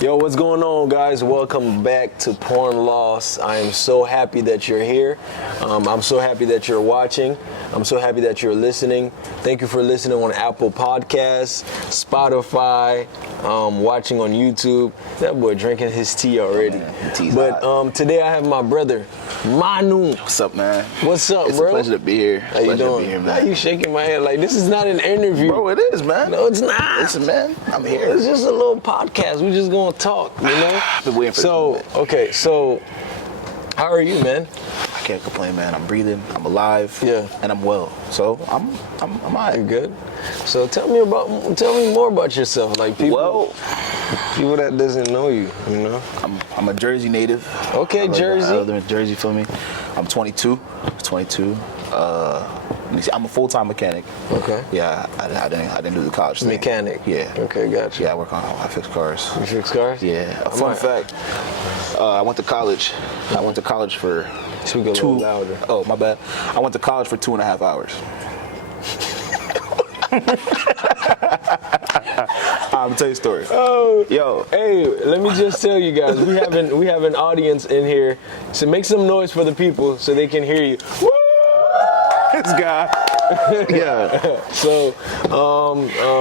Yo, what's going on, guys? Welcome back to Pxrn Lost. I am so happy that you're here. I'm so happy that you're watching. I'm so happy that you're listening. Thank you for listening on Apple Podcasts, Spotify, watching on YouTube. That boy drinking his tea already. But today I have my brother, Manu. What's up, man? What's up, it's bro? It's a pleasure to be here. How you doing? Why you shaking my head like this is not an interview? Bro, it is, man. No, it's not. Listen, man, I'm here. It's just a little podcast. We just gonna talk, you know? I've been waiting for this. Okay, so how are you, man? I can't complain, man. I'm breathing, I'm alive, and I'm well. So I'm alright. You good? So tell me more about yourself. Like people that doesn't know you, you know? I'm a Jersey native. Okay, Jersey. I live in Jersey, feel me? I'm 22. Let me see. I'm a full-time mechanic. Okay. Yeah, I didn't do the college thing. Mechanic. Yeah. Okay, gotcha. Yeah, I fix cars. You fix cars? Yeah. A fun fact. I went to college. I went to college for Speak a little louder. Oh, my bad. I went to college for 2.5 hours. I'm gonna tell you a story. Oh, yo, hey, let me just tell you guys, we have an audience in here, so make some noise for the people so they can hear you. Woo! This guy. Yeah. So,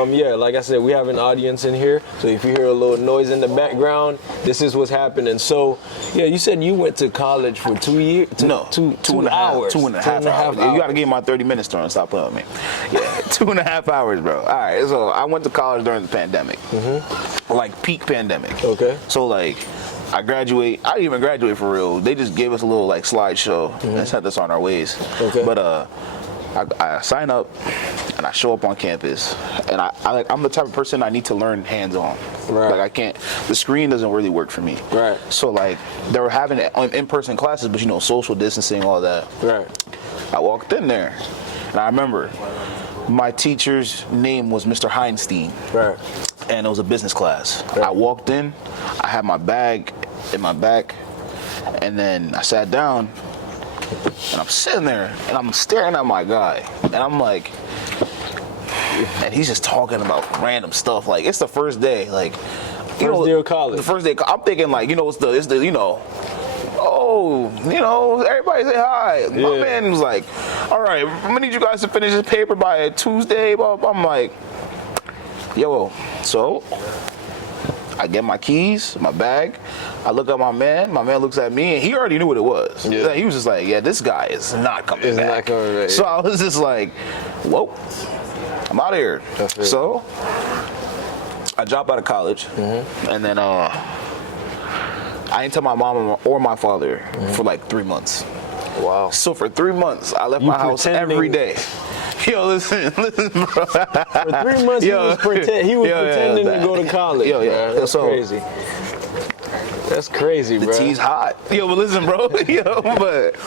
yeah, like I said, we have an audience in here. So if you hear a little noise in the background, this is what's happening. So, yeah, you said you went to college for 2 years? No, 2.5 hours. 2.5 hours. You got to give my 30 minutes to stop playing with me. Yeah, 2.5 hours, bro. All right, so I went to college during the pandemic, like peak pandemic. Okay. So like, I didn't even graduate for real. They just gave us a little like slideshow and set us on our ways. Okay. But I sign up and I show up on campus, and I'm the type of person I need to learn hands-on. Right. Like I can't. The screen doesn't really work for me. Right. So like they were having in-person classes, but you know, social distancing, all that. Right. I walked in there, and I remember my teacher's name was Mr. Heinstein. Right. And it was a business class. Right. I walked in, I had my bag in my back, and then I sat down, and I'm sitting there, and I'm staring at my guy, and I'm like, and he's just talking about random stuff. Like, it's the first day, like, First day of college. The first day, I'm thinking like, you know, it's the you know, oh, you know, everybody say hi. Yeah. My man was like, all right, I'm gonna need you guys to finish this paper by Tuesday, blah, blah, blah. I'm like, yo, so I get my keys, my bag, I look at my man looks at me, and he already knew what it was. Yeah. He was just like, yeah, this guy is not coming back. Not coming back. So I was just like, whoa, I'm out of here. So I dropped out of college, and then I didn't tell my mom or my father for like 3 months. Wow. So for 3 months, I left my house every day. Yo, listen, bro. For 3 months, he was pretending to go to college. Yeah. That's crazy. That's crazy, bro. The tea's hot. Yo, but listen, bro. Yo, but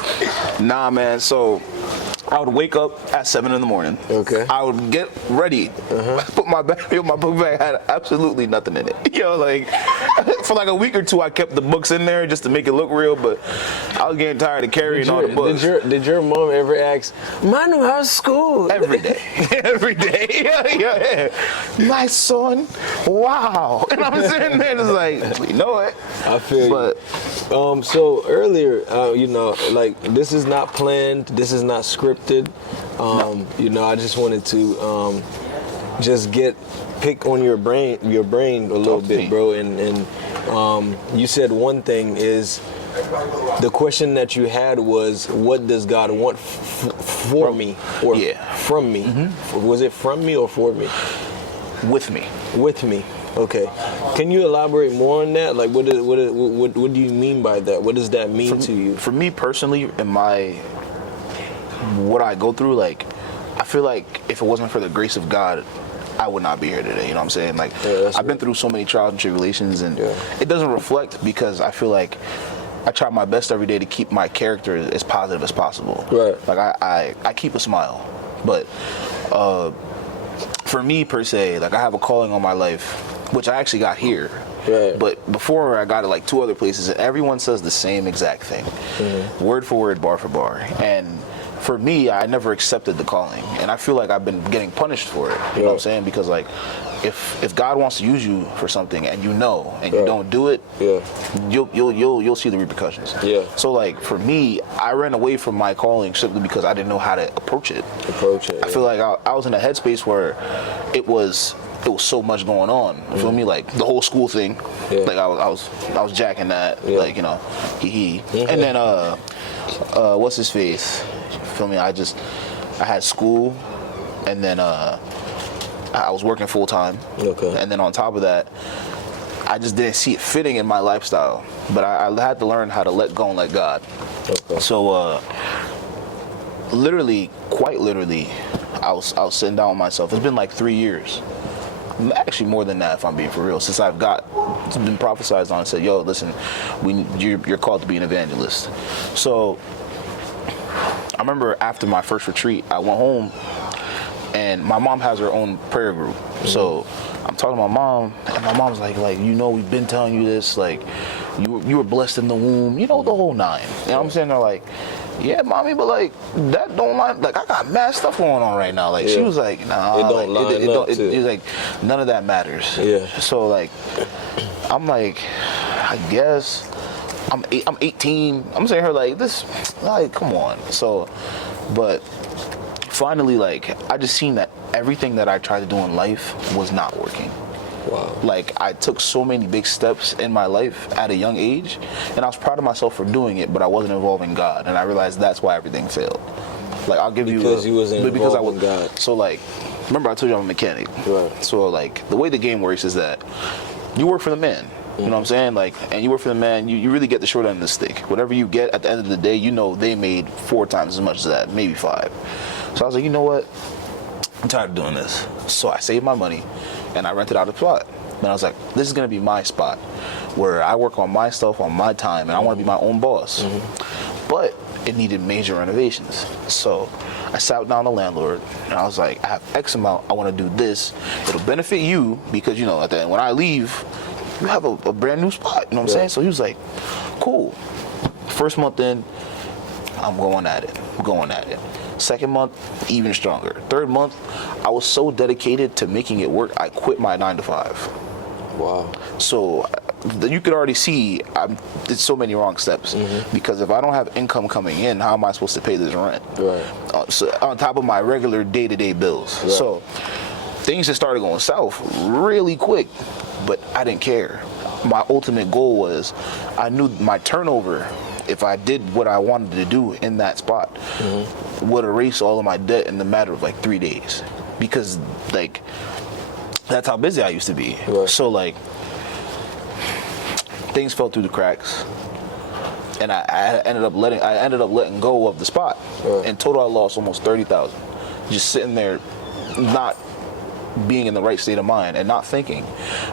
nah, man. So I would wake up at 7 in the morning. Okay. I would get ready. Put my bag. My book bag had absolutely nothing in it. Yo, like for like a week or two, I kept the books in there just to make it look real. But I was getting tired of carrying all the books. Did your mom ever ask, Manu, how's school? Every day. Every day. Yeah. My son. Wow. And I'm sitting there just like, you know it. I feel you. But so earlier, you know, like this is not planned. This is not scripted. No. You know, I just wanted to just pick on your brain a little bit, bro. And you said one thing is the question that you had was, what does God want for me or from me? Was it from me or for me? With me. With me. Okay. Can you elaborate more on that? Like, what do you mean by that? What does that mean to you? For me personally, what I go through, like, I feel like if it wasn't for the grace of God, I would not be here today. You know what I'm saying? Like, I've been through so many trials and tribulations, and it doesn't reflect because I feel like I try my best every day to keep my character as positive as possible. Right. Like, I keep a smile, but for me per se, like I have a calling on my life, which I actually got here. Right. But before I got it like 2 other places, and everyone says the same exact thing, word for word, bar for bar. And for me, I never accepted the calling, and I feel like I've been getting punished for it. You know what I'm saying? Because like, if God wants to use you for something and you know and you don't do it, you'll see the repercussions. Yeah. So like for me, I ran away from my calling simply because I didn't know how to approach it. I feel like I was in a headspace where it was so much going on. You feel me? Like the whole school thing. Yeah. Like I was jacking that. Yeah. Like, you know, And then what's his face? You feel me? I had school, and then I was working full time. Okay. And then on top of that, I just didn't see it fitting in my lifestyle. But I had to learn how to let go and let God. Okay. So quite literally, I was sitting down with myself. It's been like 3 years. Actually more than that, if I'm being for real, since it's been prophesized on and said, yo, listen, you're called to be an evangelist. So I remember after my first retreat, I went home, and my mom has her own prayer group. Mm-hmm. So I'm talking to my mom, and my mom's like, you know, we've been telling you this, like, you were blessed in the womb, you know, the whole nine. And I'm sitting there like, yeah, mommy, but like that don't line. Like I got mad stuff going on right now. Like she was like, nah, it don't line up. It's like none of that matters. Yeah. So like, I'm like, I guess I'm 18. I'm saying her like this, like come on. So, but finally, like I just seen that everything that I tried to do in life was not working. Wow. Like I took so many big steps in my life at a young age, and I was proud of myself for doing it, but I wasn't involving God, and I realized that's why everything failed. Like I'll give because you wasn't involving God. So like, remember I told you I'm a mechanic. Right. So like the way the game works is that you work for the man. You know what I'm saying? Like, and you work for the man, you really get the short end of the stick. Whatever you get at the end of the day, you know they made 4 times as much as that, maybe 5. So I was like, you know what? I'm tired of doing this. So I saved my money and I rented out a spot. And I was like, this is going to be my spot where I work on my stuff on my time and I want to be my own boss. Mm-hmm. But it needed major renovations. So I sat down the landlord and I was like, I have X amount, I want to do this. It'll benefit you because, you know, at the end, when I leave, you have a brand new spot. You know what I'm saying? So he was like, cool. First month in, I'm going at it. Second month, even stronger. Third month, I was so dedicated to making it work, I quit my 9 to 5. Wow. So you could already see I did so many wrong steps. Mm-hmm. Because if I don't have income coming in, how am I supposed to pay this rent? Right. So on top of my regular day-to-day bills. Right. So things just started going south really quick, but I didn't care. My ultimate goal was I knew my turnover, if I did what I wanted to do in that spot, mm-hmm. would erase all of my debt in the matter of like 3 days. Because like that's how busy I used to be. Right. So like things fell through the cracks, and I ended up letting go of the spot. Right. In total, I lost almost $30,000 just sitting there, not being in the right state of mind and not thinking.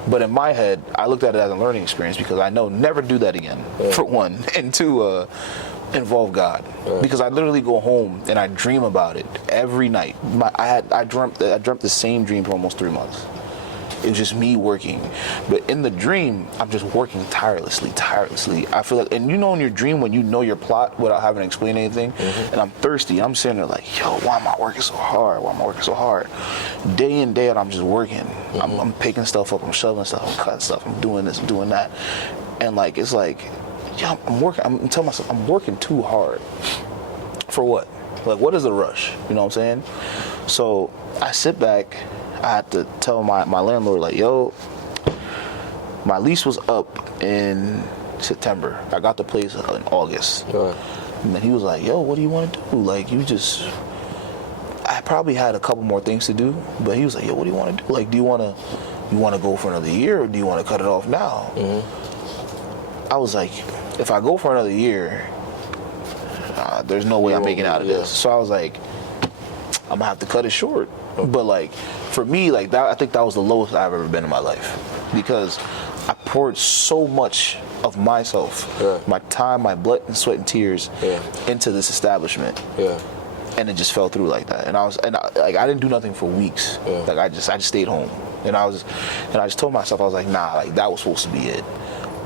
But in my head, I looked at it as a learning experience because I know never do that again. Yeah. For one, and two, involve God. Yeah. Because I literally go home and I dream about it every night. I dreamt the same dream for almost 3 months. It was just me working. But in the dream, I'm just working tirelessly. I feel like, and you know in your dream when you know your plot without having to explain anything, mm-hmm. and I'm thirsty, I'm sitting there like, yo, why am I working so hard? Day in, day out, I'm just working. Mm-hmm. I'm picking stuff up, I'm shoveling stuff, I'm cutting stuff, I'm doing this, I'm doing that. And like, it's like, yeah, I'm working, I'm telling myself, I'm working too hard. For what? Like, what is the rush? You know what I'm saying? So I sit back, I had to tell my landlord, like, yo, my lease was up in September. I got the place in August. Right. And then he was like, yo, what do you want to do? Like, I probably had a couple more things to do, but he was like, yo, what do you want to do? Like, do you want to go for another year, or do you want to cut it off now? Mm-hmm. I was like, if I go for another year, there's no way I'm making out of this. So I was like, I'm going to have to cut it short. But like, for me, like that, I think that was the lowest I've ever been in my life, because I poured so much of myself, my time, my blood and sweat and tears into this establishment. Yeah. And it just fell through like that. And I didn't do nothing for weeks. Yeah. Like I just stayed home. And I just told myself, I was like, nah, like that was supposed to be it.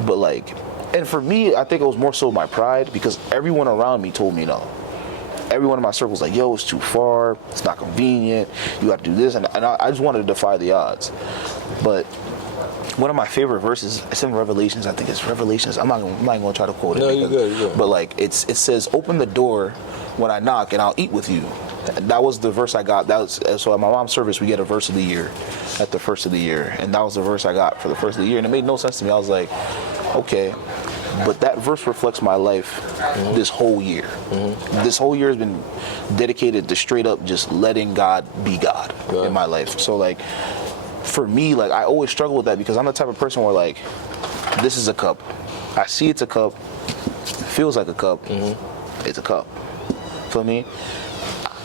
But like, and for me, I think it was more so my pride, because everyone around me told me no. everyone in my circle was like, yo, it's too far, it's not convenient, you got to do this, and I just wanted to defy the odds. But one of my favorite verses, it's in Revelations, I think it's Revelations, I'm not even gonna try to quote it. No, you're good. But like, it says, open the door when I knock and I'll eat with you. That was the verse I got. So at my mom's service, we get a verse of the year at the first of the year, and that was the verse I got for the first of the year, and it made no sense to me. I was like, okay, but that verse reflects my life this whole year. This whole year has been dedicated to straight up just letting God be God in my life. So like, for me, like, I always struggle with that because I'm the type of person where like, this is a cup. I see it's a cup. It feels like a cup. It's a cup. Feel me?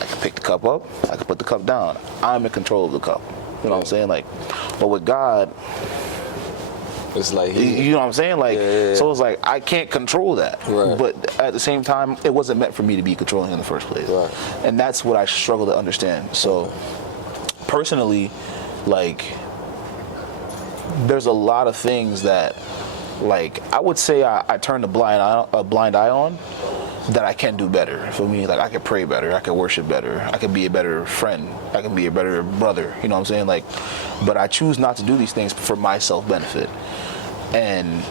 I can pick the cup up. I can put the cup down. I'm in control of the cup. You know what I'm saying? Like, but with God, it's like you know what I'm saying? Like, so it's like I can't control that. Right. But at the same time, it wasn't meant for me to be controlling in the first place. Right. And that's what I struggle to understand. So, personally, like, there's a lot of things that, like, I would say I turned a blind eye on. That I can do better. For me, like, I could pray better, I could worship better, I could be a better friend, I can be a better brother, you know what I'm saying? Like, but I choose not to do these things for my self-benefit. And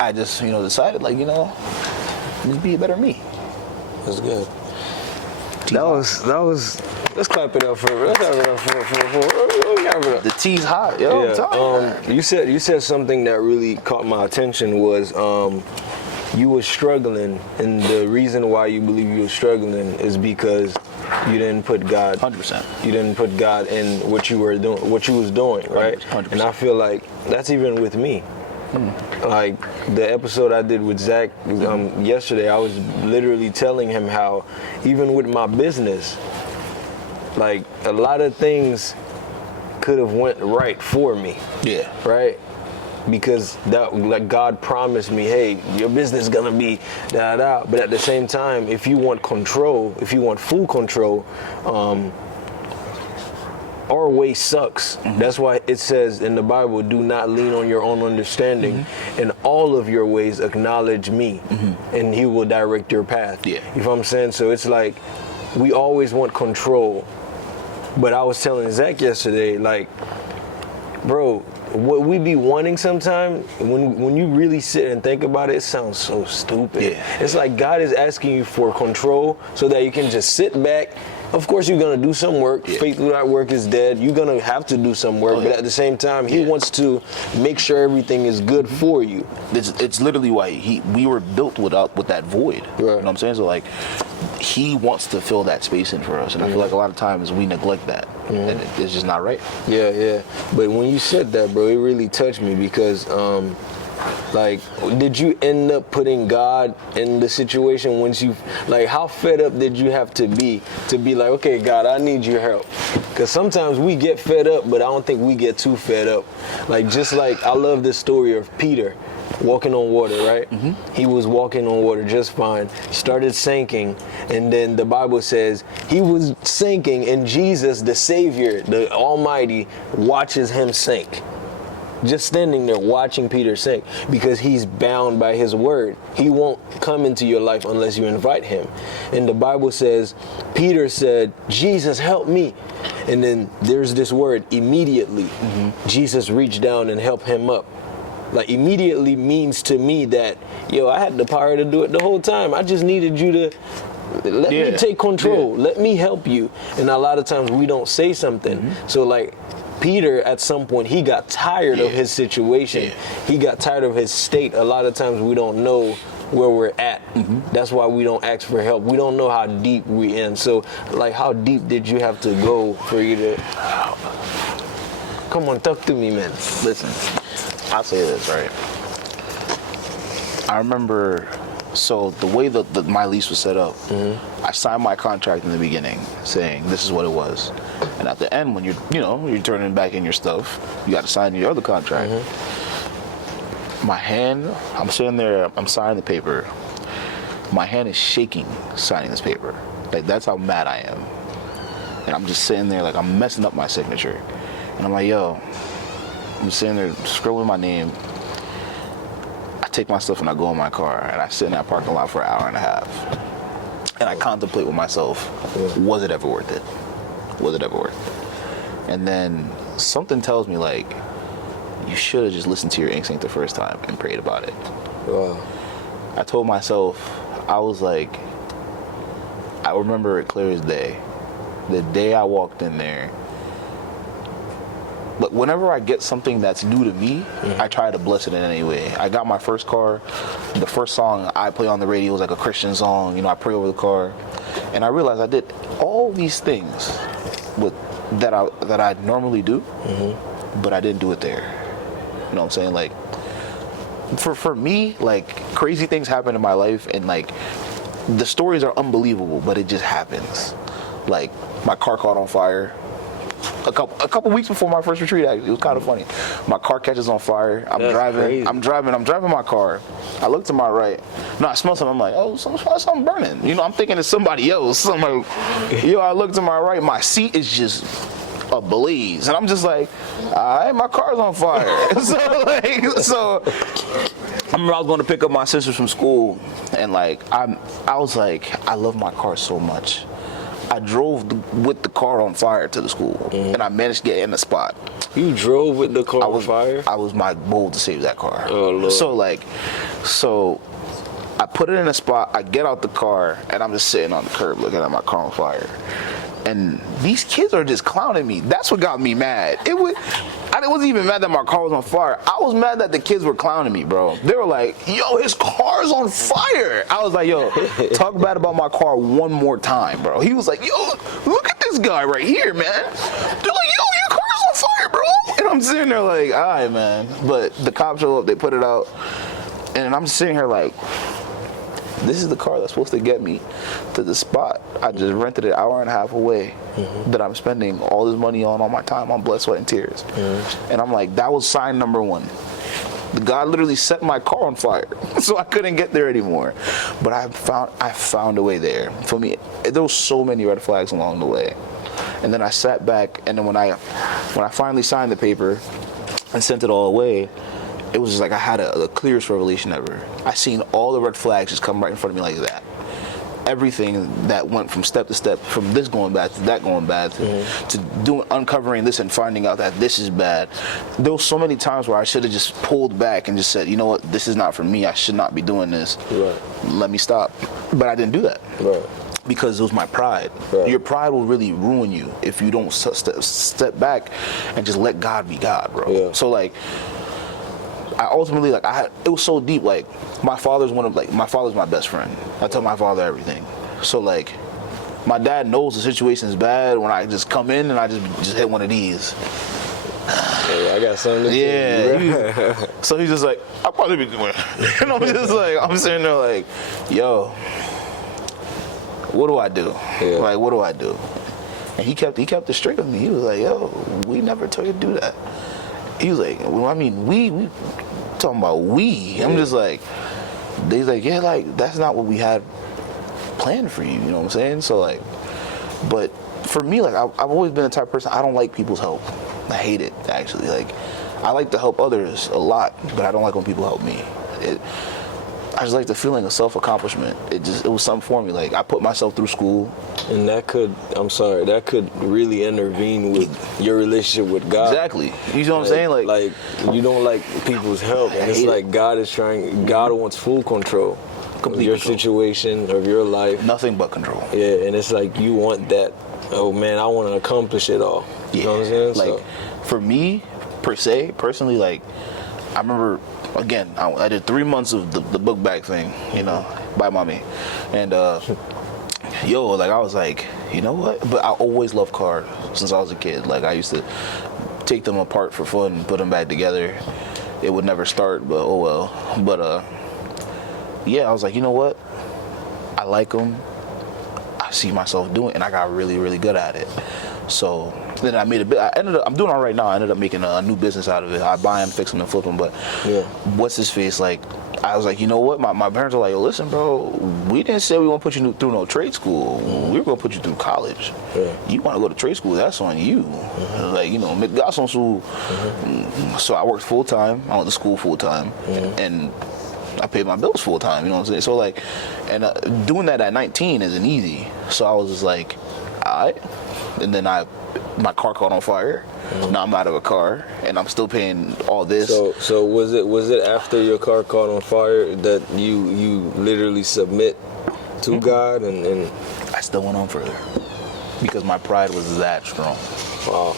I just, decided, like, just be a better me. That's good. That was. Let's clap it up for. Let's clap it up for. The tea's hot, yo. Yeah. I'm telling you. You said something that really caught my attention was you were struggling, and the reason why you believe you were struggling is because you didn't put God. 100%. You didn't put God in what you were doing, what you was doing, right? 100%. And I feel like that's even with me. Like the episode I did with Zach yesterday, I was literally telling him how even with my business, like a lot of things could have went right for me. Yeah. Right? Because that, like, God promised me, hey, your business is gonna be da. But at the same time, if you want control, if you want full control, our way sucks. That's why it says in the Bible, do not lean on your own understanding. In all of your ways acknowledge me, and he will direct your path. Yeah. You know what I'm saying? So it's like, we always want control. But I was telling Zach yesterday, like, bro, what we be wanting sometimes, when you really sit and think about it, it sounds so stupid. Yeah. It's like God is asking you for control so that you can just sit back. Of course, you're going to do some work. Yeah. Faith without work is dead. You're going to have to do some work. But at the same time, he wants to make sure everything is good for you. It's literally why we were built with that void. Right. You know what I'm saying? So, like, he wants to fill that space in for us. And I feel like a lot of times we neglect that. And it's just not right. Yeah. But when you said that, bro, it really touched me because, like, did you end up putting God in the situation once you, like, how fed up did you have to be like, okay, God, I need your help? Because sometimes we get fed up, but I don't think we get too fed up. Like, just like, I love this story of Peter walking on water, right? He was walking on water just fine, started sinking, and then the Bible says he was sinking, and Jesus, the Savior, the Almighty, watches him sink. Just standing there watching Peter sink, because he's bound by his word. He won't come into your life unless you invite him. And the Bible says, Peter said, Jesus, help me. And then there's this word, immediately. Jesus reached down and helped him up. Like, immediately means to me that, yo, I had the power to do it the whole time. I just needed you to let me take control. Let me help you. And a lot of times we don't say something. So, like, Peter, at some point, he got tired of his situation. He got tired of his state. A lot of times we don't know where we're at. That's why we don't ask for help. We don't know how deep we in. So, like, how deep did you have to go for you to... Come on, talk to me, man. Listen, I'll say this, right? I remember, so the way that my lease was set up, I signed my contract in the beginning saying this is what it was. And at the end, when you're turning back in your stuff, you got to sign your other contract. My hand, I'm sitting there, I'm signing the paper. My hand is shaking signing this paper. Like, that's how mad I am. And I'm just sitting there like I'm messing up my signature. And I'm like, yo, I'm sitting there scribbling my name. I take my stuff and I go in my car and I sit in that parking lot for an hour and a half. and I contemplate with myself, was it ever worth it? Was it ever worth it? And then something tells me, like, you should have just listened to your instinct the first time and prayed about it. Wow. I told myself, I was like, I remember it clear as day. The day I walked in there. But whenever I get something that's new to me, I try to bless it in any way. I got my first car. The first song I play on the radio was like a Christian song. You know, I pray over the car. And I realized I did all these things that I normally do, but I didn't do it there. You know what I'm saying? Like, for me, like, crazy things happen in my life, and like, the stories are unbelievable, but it just happens. Like, my car caught on fire a couple weeks before my first retreat. Actually, it was kind of funny. My car catches on fire. I'm driving my car. I look to my right. No, I smell something. I'm like, oh, something burning. You know, I'm thinking it's somebody else. So I'm like, yo, I look to my right. My seat is just ablaze, and I'm just like, all right, my car's on fire. so I remember I was going to pick up my sisters from school, and like, I was like, I love my car so much. I drove with the car on fire to the school, and I managed to get in the spot. You drove with the car on fire? I was my goal to save that car. Oh, Lord. So I put it in a spot, I get out the car, and I'm just sitting on the curb looking at my car on fire. And these kids are just clowning me. That's what got me mad. I wasn't even mad that my car was on fire. I was mad that the kids were clowning me, bro. They were like, yo, his car's on fire. I was like, yo, talk bad about my car one more time, bro. He was like, yo, look at this guy right here, man. They're like, yo, your car's on fire, bro. And I'm sitting there like, all right, man. But the cops show up, they put it out. And I'm sitting here like, this is the car that's supposed to get me to the spot I just rented an hour and a half away that I'm spending all this money on all my time on blood, sweat, and tears. And I'm like, that was sign number one. God literally set my car on fire, so I couldn't get there anymore. But I found a way there. For me, there was so many red flags along the way. And then I sat back, and then when I finally signed the paper and sent it all away, it was just like I had the clearest revelation ever. I seen all the red flags just come right in front of me like that. Everything that went from step to step, from this going bad to that going bad, to uncovering this and finding out that this is bad. There were so many times where I should have just pulled back and just said, you know what, this is not for me. I should not be doing this. Right. Let me stop. But I didn't do that. Right. Because it was my pride. Right. Your pride will really ruin you if you don't step back and just let God be God, bro. Yeah. So like, I ultimately, like, it was so deep. Like, my father's my best friend. I tell my father everything. So like, my dad knows the situation is bad when I just come in and I just hit one of these. Hey, I got something to tell you. So he's just like, I'll probably be doing it. And I'm just like, I'm sitting there like, yo, what do I do? Yeah. Like, what do I do? And he kept it straight with me. He was like, yo, we never told you to do that. He was like, well, I mean, we talking about we. I'm just like, he's like, yeah, like, that's not what we had planned for you, you know what I'm saying? So like, but for me, like, I've always been the type of person, I don't like people's help. I hate it, actually. Like, I like to help others a lot, but I don't like when people help me. I just like the feeling of self-accomplishment. It was something for me. Like, I put myself through school. And that could really intervene with your relationship with God. Exactly. You know what I'm saying? Like, you don't like people's help. And it's like God wants full control of your situation, of your life. Nothing but control. Yeah, and it's like you want that, oh man, I want to accomplish it all. You know what I'm saying? Like, for me, personally, like, I remember, again, I did 3 months of the book bag thing, you know, by mommy. And, like, I was like, you know what? But I always loved cars since I was a kid. Like, I used to take them apart for fun and put them back together. It would never start, but oh well. But, I was like, you know what? I like them. I see myself doing it, and I got really, really good at it. So then I'm doing all right now. I ended up making a new business out of it. I buy them, fix them, and flip them. But what's his face? Like, I was like, you know what? My parents were like, listen, bro, we didn't say we want to put you through no trade school. We were going to put you through college. Yeah. You want to go to trade school, that's on you. Like, you know, so I worked full time. I went to school full time. And I paid my bills full time, you know what I'm saying? So like, and doing that at 19 isn't easy. So I was just like, all right. And then my car caught on fire. Now I'm out of a car, and I'm still paying all this. So was it after your car caught on fire that you literally submit to God and I still went on further because my pride was that strong. wow.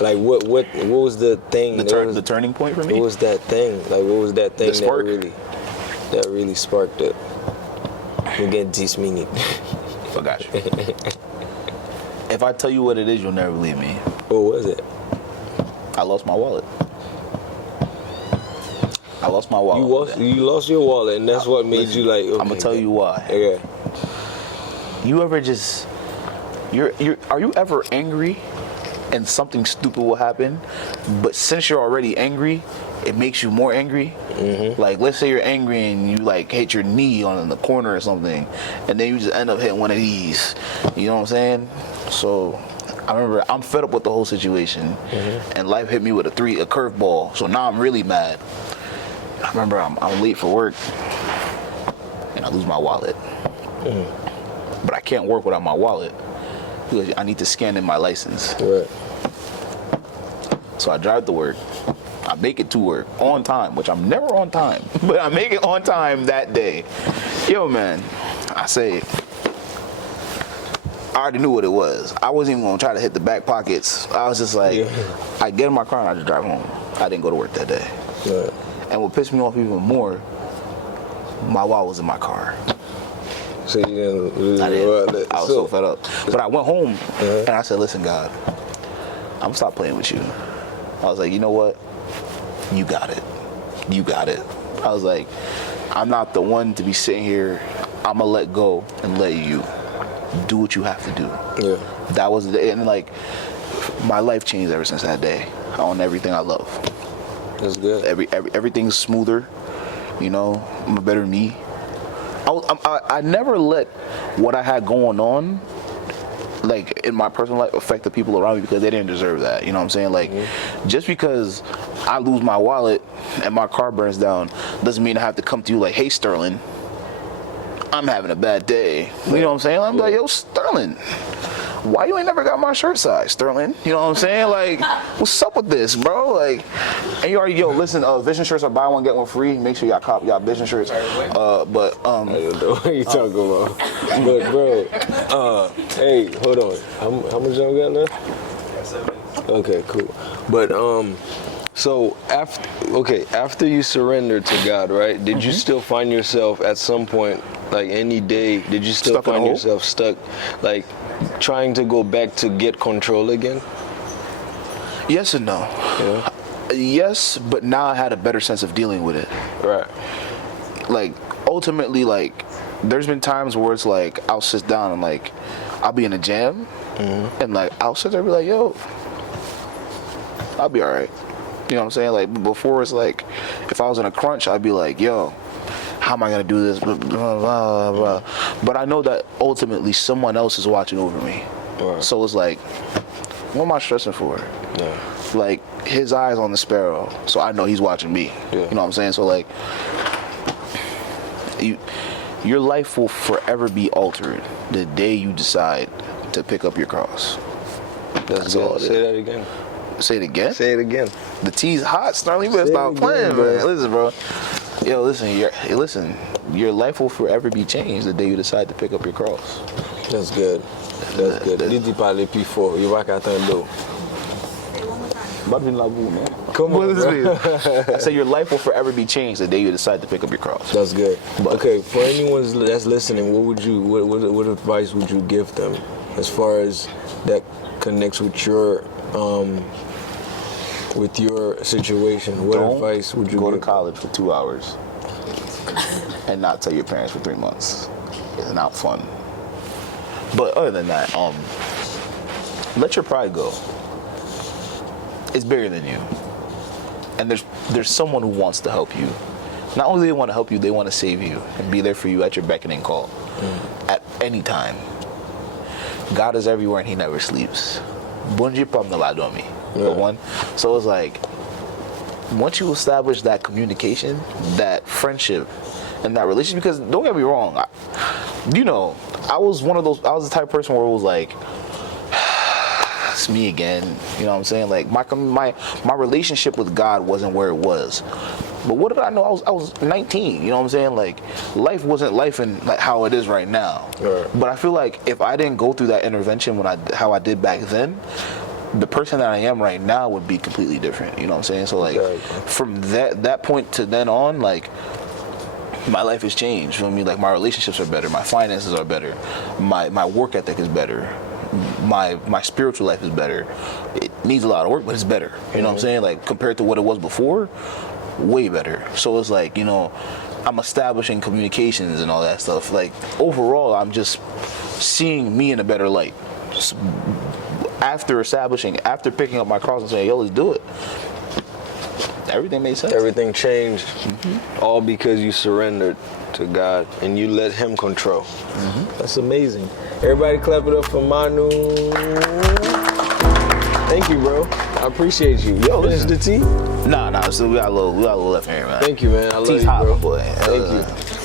Like what was the thing? The turning point for me? What was that thing? Like what was that thing The spark? that really sparked it? Again, teach me. I got you. If I tell you what it is, you'll never believe me. What was it? I lost my wallet. I lost my wallet. You lost your wallet, and that's what made you like. Okay, I'm gonna tell you why. Okay. You ever just are you ever angry and something stupid will happen, but since you're already angry, it makes you more angry? Mm-hmm. Like, let's say you're angry and you like hit your knee on the corner or something, and then you just end up hitting one of these. You know what I'm saying? So I remember I'm fed up with the whole situation, and life hit me with a curveball. So now I'm really mad. I remember I'm late for work, and I lose my wallet. But I can't work without my wallet because I need to scan in my license. Right. So I drive to work. I make it to work on time, which I'm never on time, but I make it on time that day. Yo, man, I say, I already knew what it was. I wasn't even gonna try to hit the back pockets. I was just like, I get in my car and I just drive home. I didn't go to work that day. Right. And what pissed me off even more, my wallet was in my car. So you didn't lose I your didn't. wallet. I was so fed up. But I went home and I said, listen, God, I'm gonna stop playing with you. I was like, you know what? You got it. You got it. I was like, I'm not the one to be sitting here. I'm gonna let go and let you do what you have to do. Yeah. That was the, and like, my life changed ever since that day on everything I love. That's good. Everything's smoother. You know, I'm a better me. I never let what I had going on, like in my personal life, affect the people around me because they didn't deserve that. You know what I'm saying? Like, just because I lose my wallet and my car burns down doesn't mean I have to come to you like, hey, Sterling, I'm having a bad day. You know what I'm saying? I'm like, yo, Sterling, why you ain't never got my shirt size, Sterling? You know what I'm saying? Like, what's up with this, bro? Like, and you already, listen, Vision shirts are buy one, get one free. Make sure y'all cop y'all Vision shirts. I don't know what you talking about. But, bro, hey, hold on. How much y'all got now? Okay, cool. But, so after you surrendered to God, right? Did you still find yourself at some point, like any day, did you still find yourself stuck, like trying to go back to get control again? Yes and no. Yeah. Yes, but now I had a better sense of dealing with it. Right. Like, ultimately, like, there's been times where it's like, I'll sit down and like, I'll be in a jam, and like, I'll sit there and be like, yo, I'll be all right. You know what I'm saying? Like, before it's like, if I was in a crunch, I'd be like, yo, how am I gonna do this? Blah, blah, blah, blah. But I know that ultimately someone else is watching over me. Right. So it's like, what am I stressing for? Yeah. Like, his eyes on the sparrow, so I know he's watching me. Yeah. You know what I'm saying? So like, your life will forever be altered the day you decide to pick up your cross. That's all. Say that again. Say it again? Say it again. The tea's hot, Sterling. You better stop playing, man. Listen, bro. Yo, listen. Your life will forever be changed the day you decide to pick up your cross. That's good. That's good. Didi parle P4. You va qu'attendre. Come on, bro. I say your life will forever be changed the day you decide to pick up your cross. That's good. Okay, for anyone that's listening, what advice would you give them as far as that connects with your situation? What advice would you go give? to college for 2 hours and not tell your parents for 3 months? It's not fun. But other than that, let your pride go. It's bigger than you. And there's someone who wants to help you. Not only do they want to help you, they want to save you and be there for you at your beckoning call at any time. God is everywhere and he never sleeps. Bunji pam na ladomi. For one. So it's like, once you establish that communication, that friendship, and that relationship, because don't get me wrong, I was the type of person where it was like, it's me again, you know what I'm saying? Like my relationship with God wasn't where it was. But what did I know? I was 19, you know what I'm saying? Like, life wasn't life and like how it is right now. Right. But I feel like if I didn't go through that intervention how I did back then, the person that I am right now would be completely different. You know what I'm saying? So like, from that point to then on, like, my life has changed. You know what I mean? Like, my relationships are better, my finances are better, my work ethic is better, my spiritual life is better. It needs a lot of work, but it's better. You know what I'm saying? Like, compared to what it was before, way better. So it's like, I'm establishing communications and all that stuff. Like, overall, I'm just seeing me in a better light. After picking up my cross and saying, yo, let's do it, everything made sense. Everything changed, all because you surrendered to God and you let Him control. That's amazing. Everybody clap it up for Manu. Thank you, bro. I appreciate you. Yo, finish the tea? Nah. So we got a little left here, man. Thank you, man. I love Tea's you, hot, bro. boy. Thank you.